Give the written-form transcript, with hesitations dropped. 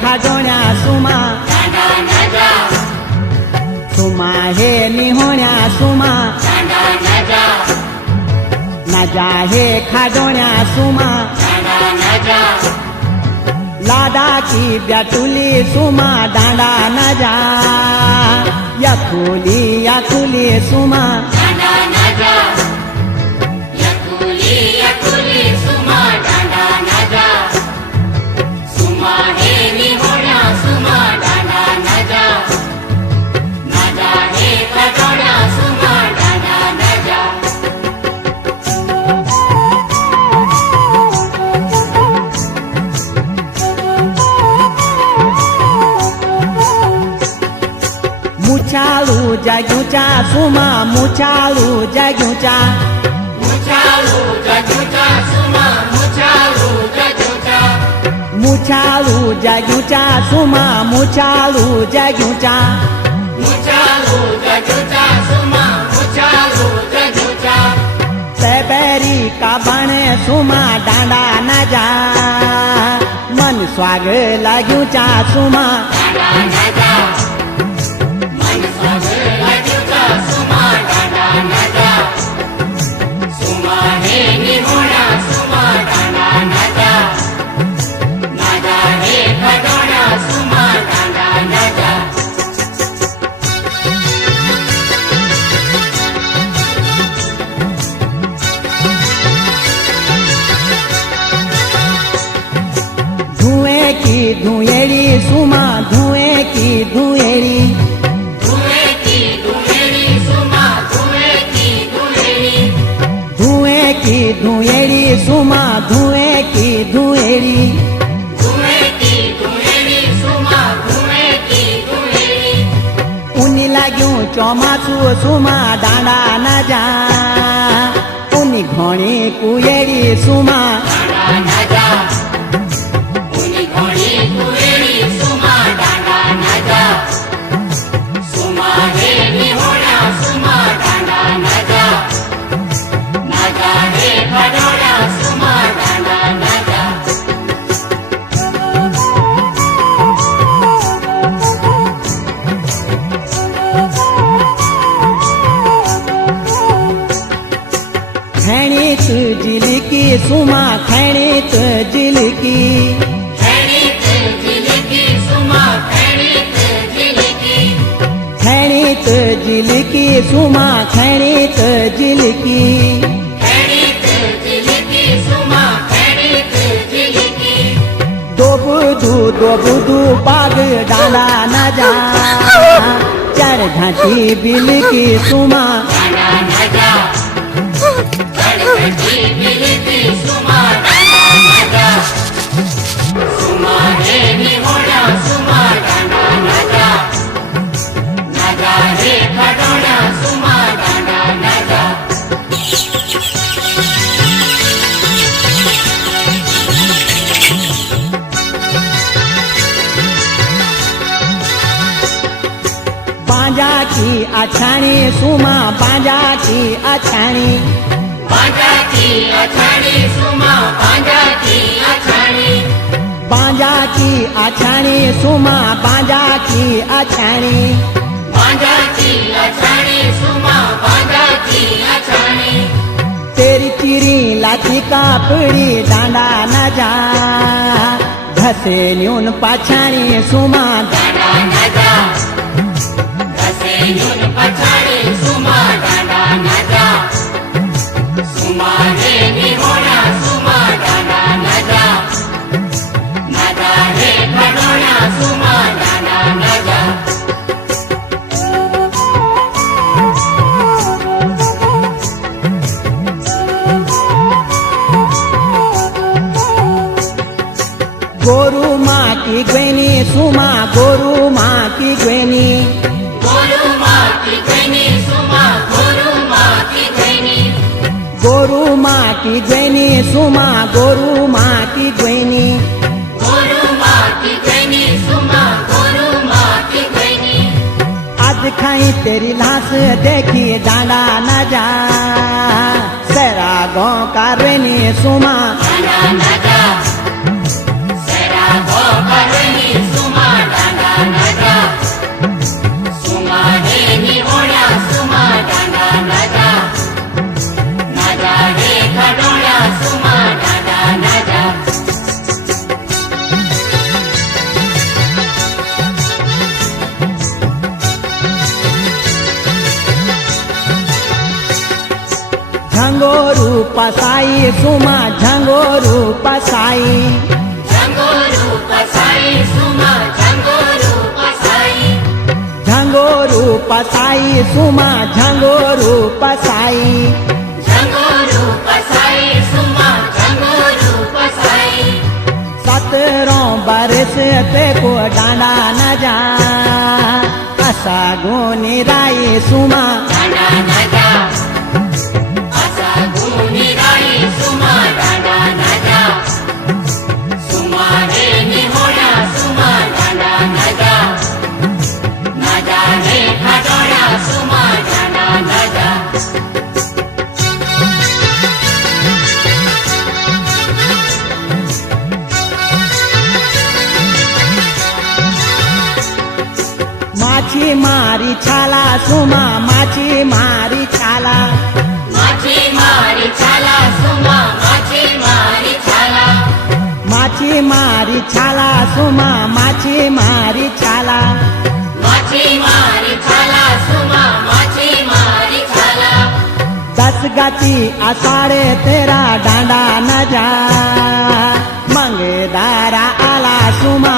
खाडोण्या सुमा सुमा हे निहोण्या सुमा नजा हे खाडोण्या सुमा लाडा की ब्याटुली सुमा डांडा नजा याकुली सुमा मुचालू जगुचा सुमा मुचालू जगुचा सुमा मुचालू जगुचा सुमा मुचालू जगुचा सुमा तबेरी का बने सुमा डांडा नजा मन स्वाग लगुचा सुमा धुएं की धुएरी सुमा धुएं की धुएरी धुएं की धुएरी सुमा धुएं की धुएरी उनी लाग्यू चौमासु सुमा डांडा नजा उनी घणी कुएरी सुमा खैणीत जिलकी सुमा खैणीत जिलकी खैणीत जिलकी सुमा खैणीत जिलकी दोबुदू बाग डाला नजा चार घाटी बिलकी सुमा बाजा की अछाणी सुमा बाजा की अछाणी सुमा बाजा की अछाणी सुमा बाजा की अछाणी सुमा तेरी चिरी लाची कापड़ी डांडा नजा घसे न्यून पाछाणी सुमा डांडा नजा सुमा डांडा नजा सुमा हे निहोणा सुमा डांडा नजा हे खडोणा सुमा डांडा नजा गोरू माँ की ग्वेनी सुमा गोरू माँ की ग्वेनी गोरू माँ की ग्वेनी सुमा गोरू माँ की ग्वेनी आज खाई तेरी लाश देखी डांडा न जा सेरा गाँव का रेनी सुमा सेरा गाँव का रेनी पसाई सुमा झंगोरू पसाई झंगोरू पसाई सुमा झंगोरू पसाई झंगोरू पसाई सुमा झंगोरू पसाई झंगोरू पसाई सुमा झंगोरू पसाई 17 बरस ते को डांडा न जा असा गुनी राई सुमा डांडा न जा असा गुणी राई सुमा डांडा न जा सुमा रे निहोळ्या सुमा डांडा न जा रे खडोळ्या सुमा डांडा न जा माछी मारी छाला सुमा माछी मारी छाला माछी मारी छाला सुमा माछी मारी छाला माछी मारी छाला सुमा माछी मारी छाला माछी मारी छाला सुमा माछी मारी छाला 10 गाती आषाढे तेरा डांडा न जा मंगेदारा आला सुमा